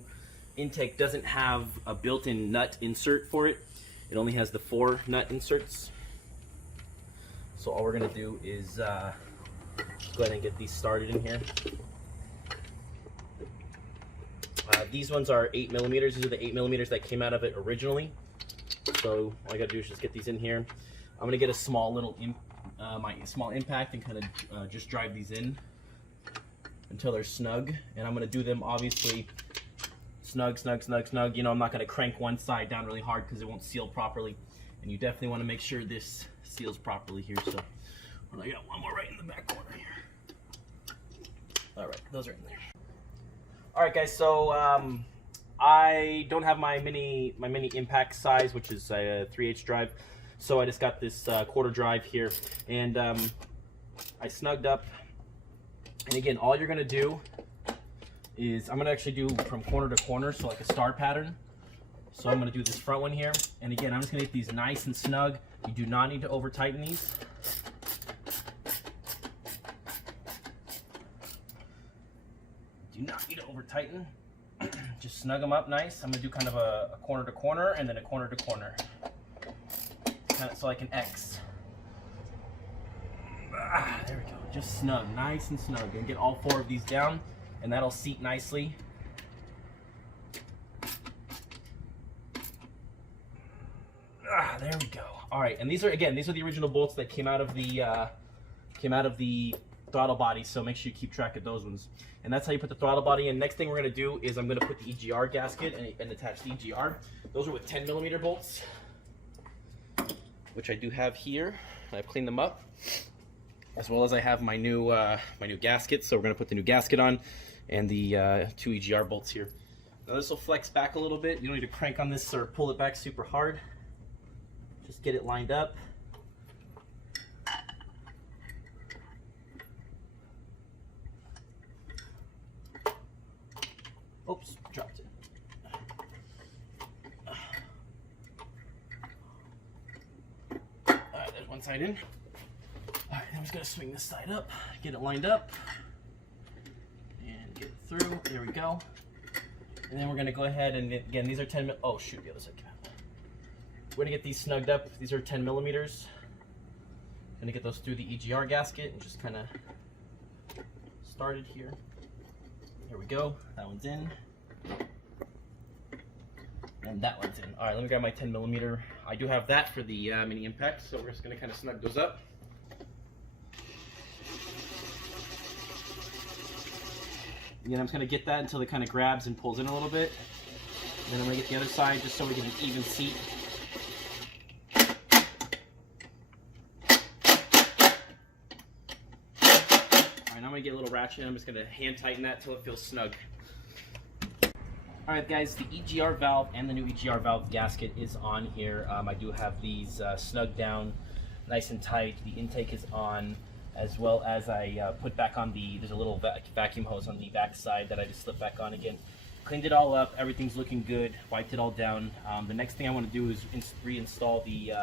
intake doesn't have a built-in nut insert for it. It only has the 4 nut inserts. So all we're going to do is go ahead and get these started in here. These ones are 8mm. These are the 8mm that came out of it originally. So all I got to do is just get these in here. I'm going to get a small little my small impact and kind of just drive these in until they're snug. And I'm going to do them obviously snug, snug, snug, snug. You know, I'm not going to crank one side down really hard because it won't seal properly. And you definitely want to make sure this seals properly here. So I got one more right in the back corner here. All right, those are in there. All right, guys. So I don't have my mini impact size, which is a 3/8 drive. So I just got this quarter drive here, and I snugged up. And again, all you're gonna do is I'm gonna actually do from corner to corner, so like a star pattern. So I'm gonna do this front one here, and again, I'm just gonna get these nice and snug. You do not need to over tighten these. Do not need to over tighten. Just snug them up nice. I'm gonna do kind of a corner to corner and then a corner to corner. Kind of so like an X. There we go. Just snug, nice and snug. And get all 4 of these down, and that'll seat nicely. There we go. All right, and these are the original bolts that came out of the throttle body, so make sure you keep track of those ones. And that's how you put the throttle body in. Next thing we're going to do is I'm going to put the EGR gasket and attach the EGR. Those are with 10mm bolts, which I do have here. I've cleaned them up, as well as I have my new gasket. So we're going to put the new gasket on and the 2 EGR bolts here. Now this will flex back a little bit. You don't need to crank on this or pull it back super hard. Just get it lined up. Oops, dropped it. Alright, there's one side in. Alright, I'm just going to swing this side up, get it lined up, and get it through. There we go. And then we're going to go ahead and, again, these are 10 mil. Oh, shoot, the other side came out. We're going to get these snugged up. These are 10mm. Going to get those through the EGR gasket and just kind of start it here. Here we go. That one's in. And that one's in. Alright, let me grab my 10mm. I do have that for the mini impact, so we're just going to kind of snug those up. Again, I'm just going to get that until it kind of grabs and pulls in a little bit. And then I'm going to get the other side just so we get an even seat. Alright, now I'm going to get a little ratchet. I'm just going to hand tighten that until it feels snug. Alright guys, the EGR valve and the new EGR valve gasket is on here. I do have these snugged down nice and tight. The intake is on, as well as I put back on there's a little vacuum hose on the back side that I just slipped back on again. Cleaned it all up, everything's looking good, wiped it all down. The next thing I want to do is reinstall the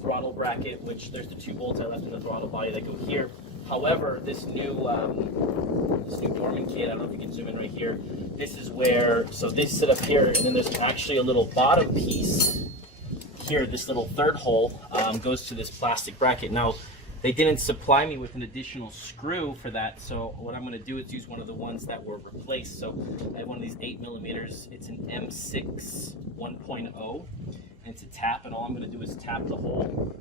throttle bracket, which there's the 2 bolts I left in the throttle body that go here. However, this new Dorman kit, I don't know if you can zoom in right here, this is where, so they sit up here, and then there's actually a little bottom piece here, this little third hole goes to this plastic bracket. Now, they didn't supply me with an additional screw for that, so what I'm going to do is use one of the ones that were replaced. So I have one of these 8mm, it's an M6 1.0, and it's a tap, and all I'm going to do is tap the hole,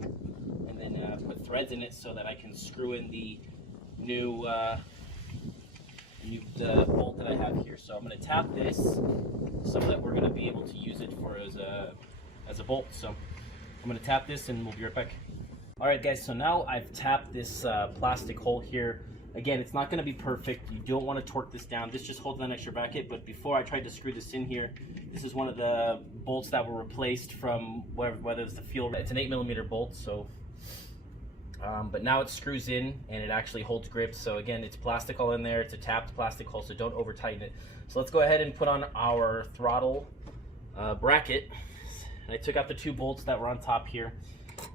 and then put threads in it so that I can screw in the new bolt that I have here. So I'm going to tap this so that we're going to be able to use it for as a bolt. So I'm going to tap this and we'll be right back. Alright guys, so now I've tapped this plastic hole here. Again, it's not going to be perfect. You don't want to torque this down. This just holds on extra bracket, but before I tried to screw this in here, this is one of the bolts that were replaced from whether it's the fuel. It's an 8mm bolt, so but now it screws in and it actually holds grip. So again, it's plastic all in there. It's a tapped plastic hole, so don't over tighten it. So let's go ahead and put on our throttle bracket. And I took out the 2 bolts that were on top here.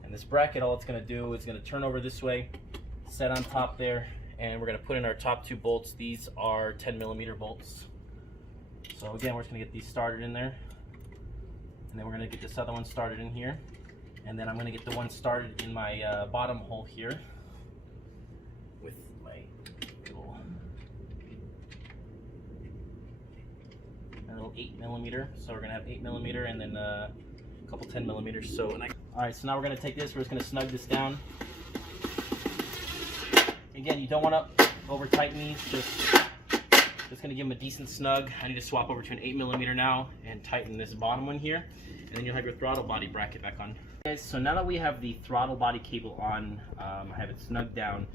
And this bracket, all it's going to do is going to turn over this way, set on top there, and we're going to put in our top 2 bolts. These are 10mm bolts. So again, we're just going to get these started in there, and then we're going to get this other one started in here, and then I'm going to get the one started in my bottom hole here with my little 8mm. So we're going to have 8mm and then a couple 10mm. So alright, so now we're going to take this, we're just going to snug this down. Again, you don't want to over tighten these, just going to give them a decent snug. I need to swap over to an 8mm now and tighten this bottom one here, and then you'll have your throttle body bracket back on. Okay, so now that we have the throttle body cable on, I have it snugged down,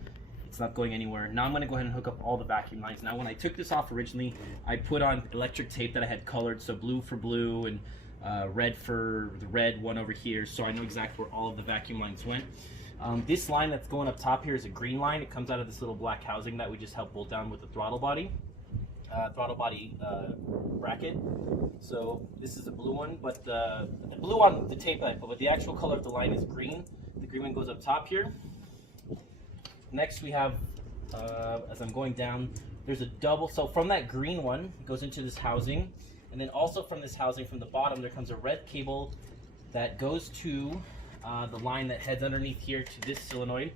it's not going anywhere. Now I'm going to go ahead and hook up all the vacuum lines. Now when I took this off originally, I put on electric tape that I had colored, so blue for blue and red for the red one over here, so I know exactly where all of the vacuum lines went. This line that's going up top here is a green line. It comes out of this little black housing that we just helped bolt down with the throttle body bracket. So this is a blue one, but the blue on the tape, but the actual color of the line is green. The green one goes up top here. Next we have, as I'm going down, there's a double, so from that green one, it goes into this housing. And then also from this housing, from the bottom, there comes a red cable that goes to the line that heads underneath here to this solenoid.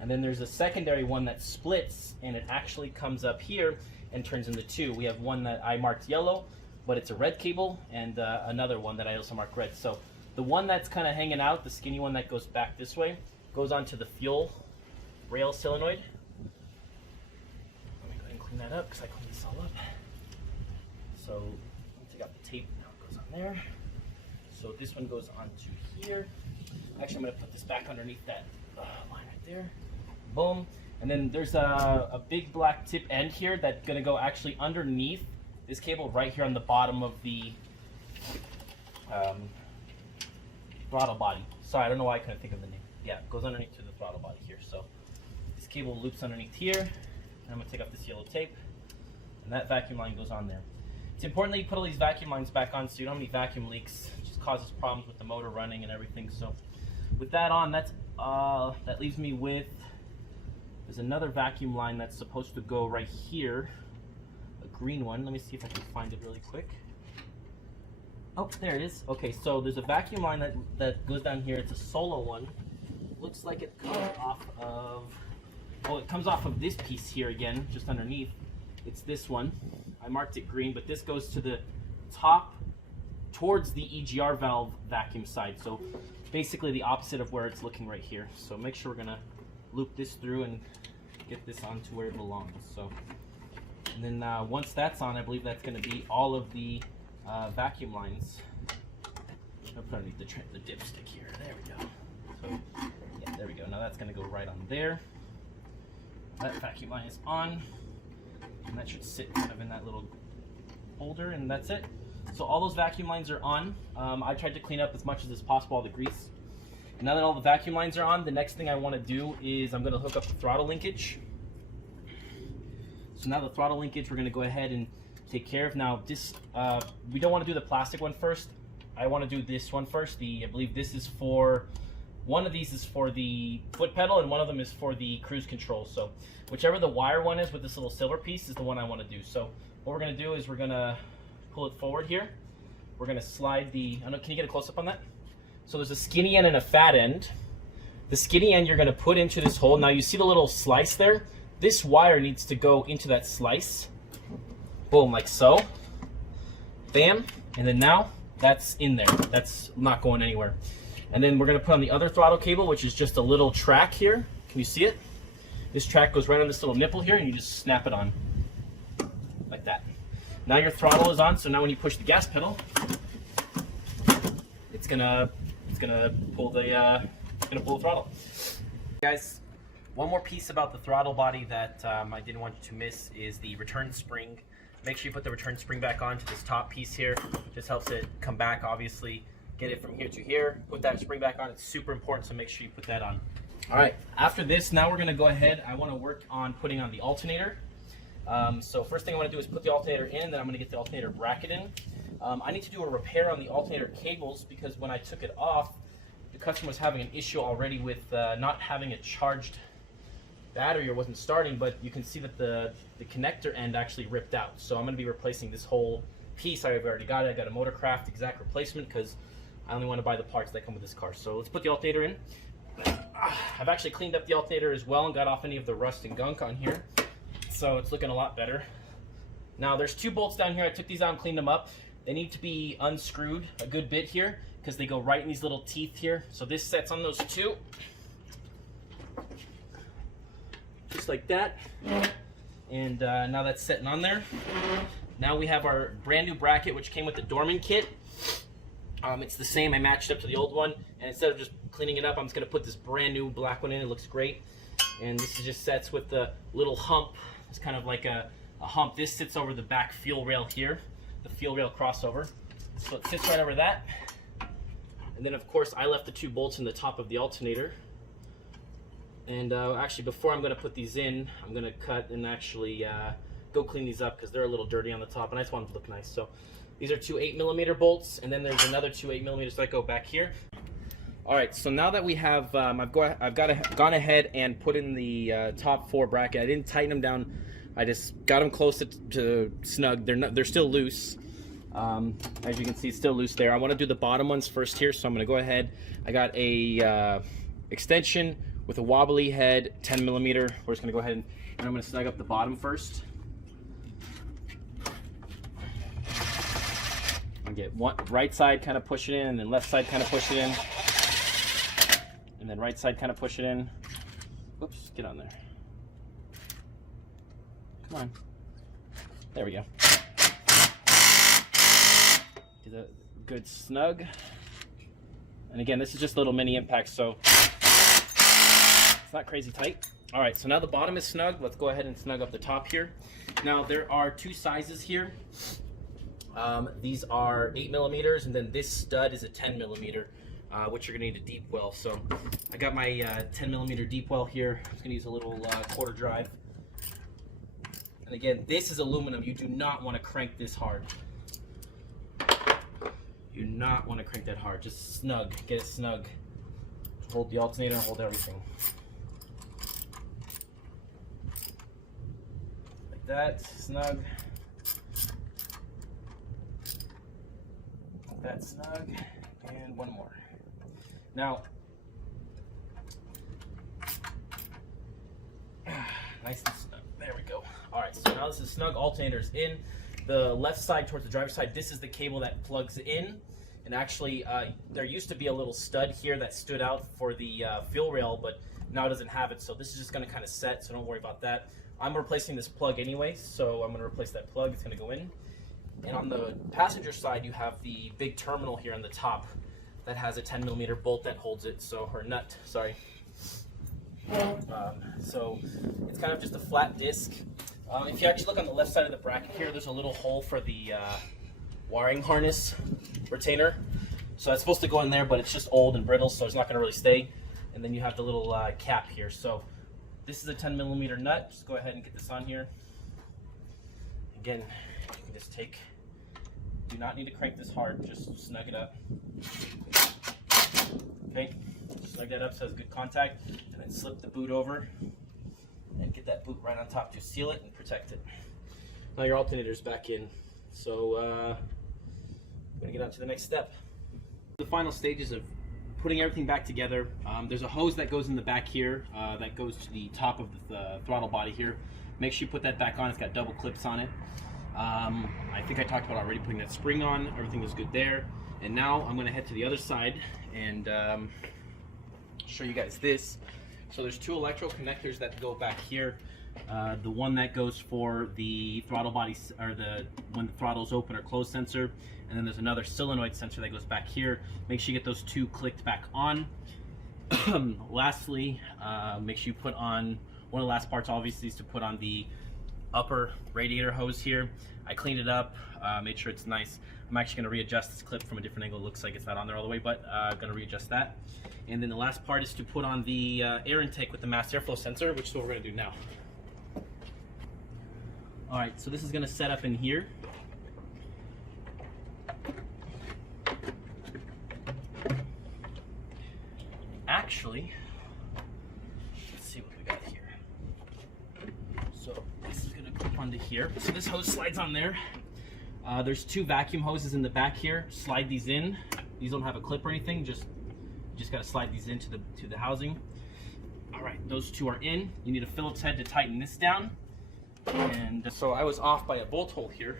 And then there's a secondary one that splits, and it actually comes up here and turns into 2. We have one that I marked yellow, but it's a red cable, and another one that I also marked red. So the one that's kind of hanging out, the skinny one that goes back this way, goes onto the fuel rail solenoid. clean that up because I cleaned this all up. So let me take out the tape. Now it goes on there. So this one goes onto here. Actually, I'm going to put this back underneath that line right there. Boom. And then there's a big black tip end here that's going to go actually underneath this cable right here on the bottom of the throttle body. Sorry, I don't know why I couldn't think of the name. Yeah, it goes underneath to the throttle body here. So this cable loops underneath here. And I'm going to take off this yellow tape. And that vacuum line goes on there. It's important that you put all these vacuum lines back on so you don't have any vacuum leaks. It just causes problems with the motor running and everything. So with that on, that leaves me with, there's another vacuum line that's supposed to go right here. A green one. Let me see if I can find it really quick. Oh, there it is. Okay, so there's a vacuum line that goes down here. It's a solo one. Looks like it comes off of, oh, it comes off of this piece here again, just underneath. It's this one. I marked it green, but this goes to the top towards the EGR valve vacuum side. So basically the opposite of where it's looking right here. So make sure we're gonna loop this through and get this onto where it belongs. So, and then once that's on, I believe that's gonna be all of the vacuum lines. I'll put underneath the dipstick here. There we go. So, yeah, there we go. Now that's gonna go right on there. That vacuum line is on. And that should sit kind of in that little holder, and that's it. So all those vacuum lines are on. I tried to clean up as much as is possible all the grease. And now that all the vacuum lines are on, the next thing I want to do is I'm going to hook up the throttle linkage. So now the throttle linkage we're going to go ahead and take care of. Now this, we don't want to do the plastic one first. I want to do this one first. I believe this is for, one of these is for the foot pedal and one of them is for the cruise control. So whichever the wire one is with this little silver piece is the one I want to do. So what we're going to do is we're going to pull it forward here. We're going to slide the, I don't know, can you get a close up on that? So there's a skinny end and a fat end. The skinny end you're going to put into this hole. Now you see the little slice there? This wire needs to go into that slice. Boom, like so. Bam. And then now that's in there. That's not going anywhere. And then we're going to put on the other throttle cable, which is just a little track here. Can you see it? This track goes right on this little nipple here, and you just snap it on. Like that. Now your throttle is on, so now when you push the gas pedal, it's gonna pull the throttle. Guys, one more piece about the throttle body that I didn't want you to miss is the return spring. Make sure you put the return spring back on to this top piece here. Just helps it come back, obviously. Get it from here to here. Put that spring back on. It's super important, so make sure you put that on. All right, after this, now we're gonna go ahead. I wanna work on putting on the alternator. So first thing I want to do is put the alternator in, then I'm going to get the alternator bracket in. I need to do a repair on the alternator cables because when I took it off, the customer was having an issue already with not having a charged battery or wasn't starting, but you can see that the connector end actually ripped out. So I'm going to be replacing this whole piece. I've already got it. I got a Motorcraft exact replacement because I only want to buy the parts that come with this car. So let's put the alternator in. I've actually cleaned up the alternator as well and got off any of the rust and gunk on here. So it's looking a lot better. Now there's two bolts down here. I took these out and cleaned them up. They need to be unscrewed a good bit here because they go right in these little teeth here. So this sets on those two. Just like that. And now that's sitting on there. Now we have our brand new bracket which came with the Dorman kit. It's the same. I matched up to the old one. And instead of just cleaning it up, I'm just going to put this brand new black one in. It looks great. And this is just sets with the little hump. It's kind of like a hump. This sits over the back fuel rail here, the fuel rail crossover. So it sits right over that. And then of course I left the two bolts in the top of the alternator. And actually before I'm going to put these in, I'm going to cut and actually go clean these up because they're a little dirty on the top and I just want them to look nice. So these are two 8mm bolts and then there's another two 8mm that go back here. Alright, so now that we have, I've gone ahead and put in the top four bracket. I didn't tighten them down. I just got them close to snug. They're still loose. As you can see, still loose there. I want to do the bottom ones first here, so I'm going to go ahead. I got a extension with a wobbly head, 10mm. We're just going to go ahead and I'm going to snug up the bottom first. And get one right side, kind of push it in, and then left side, kind of push it in. And then right side, kind of push it in. Whoops, get on there. Come on. There we go. Get a good snug. And again, this is just little mini impacts, so it's not crazy tight. All right, so now the bottom is snug. Let's go ahead and snug up the top here. Now there are two sizes here. These are 8mm, and then this stud is a 10mm, which you're gonna need a deep well. So I got my 10mm deep well here. I'm just gonna use a little quarter drive. And again, this is aluminum. You do not want to crank this hard. You do not want to crank that hard. Just snug, get it snug. Hold the alternator and hold everything. Like that, snug. Like that, snug. And one more. Now, nice and snug. There we go. All right, so now this is snug. Alternator's in. The left side towards the driver's side, this is the cable that plugs in. And actually, there used to be a little stud here that stood out for the fuel rail, but now it doesn't have it. So this is just gonna kind of set, so don't worry about that. I'm replacing this plug anyway, so I'm gonna replace that plug. It's gonna go in. And on the passenger side, you have the big terminal here on the top that has a 10mm bolt that holds it, so, or nut, sorry. So it's kind of just a flat disc. If you actually look on the left side of the bracket here, there's a little hole for the wiring harness retainer. So that's supposed to go in there, but it's just old and brittle, so it's not going to really stay. And then you have the little cap here. So this is a 10mm nut. Just go ahead and get this on here. Again, you can just take, do not need to crank this hard, just snug it up. Okay, snug that up so it has good contact, and then slip the boot over and get that boot right on top to seal it and protect it. Now your alternator's back in, so I'm gonna get on to the next step. The final stages of putting everything back together. There's a hose that goes in the back here that goes to the top of the throttle body here. Make sure you put that back on. It's got double clips on it. I think I talked about already putting that spring on. Everything is good there. And now I'm gonna head to the other side and show you guys this. So there's two electro connectors that go back here. The one that goes for the throttle body, or when the throttle's open or closed sensor, and then there's another solenoid sensor that goes back here. Make sure you get those two clicked back on. Lastly, make sure you put on, one of the last parts obviously is to put on the upper radiator hose here. I cleaned it up, made sure it's nice. I'm actually going to readjust this clip from a different angle. It looks like it's not on there all the way, but I'm going to readjust that. And then the last part is to put on the air intake with the mass airflow sensor, which is what we're going to do now. All right, so this is going to set up in here. Actually, let's see what we got here. So this is going to clip onto here. So this hose slides on there. There's two vacuum hoses in the back here. Slide these in. These don't have a clip or anything. Just got to slide these into the housing. All right, those two are in. You need a Phillips head to tighten this down. And so I was off by a bolt hole here.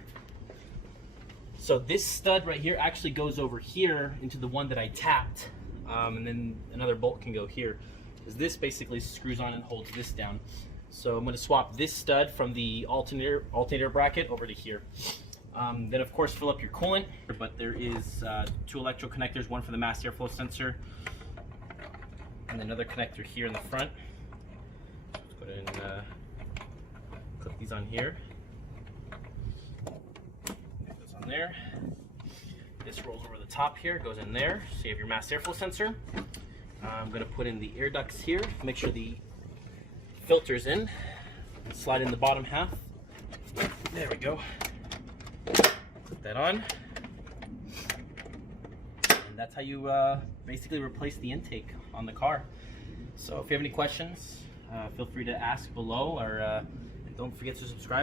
So this stud right here actually goes over here into the one that I tapped. And then another bolt can go here, because this basically screws on and holds this down. So I'm going to swap this stud from the alternator bracket over to here. Then of course fill up your coolant, but there is two electro connectors, one for the mass airflow sensor, and another connector here in the front. Let's go ahead and clip these on here. Get those on there. This rolls over the top here, goes in there, so you have your mass airflow sensor. I'm going to put in the air ducts here, make sure the filter's in, slide in the bottom half. There we go. Put that on. And that's how you basically replace the intake on the car. So if you have any questions, feel free to ask below, or don't forget to subscribe.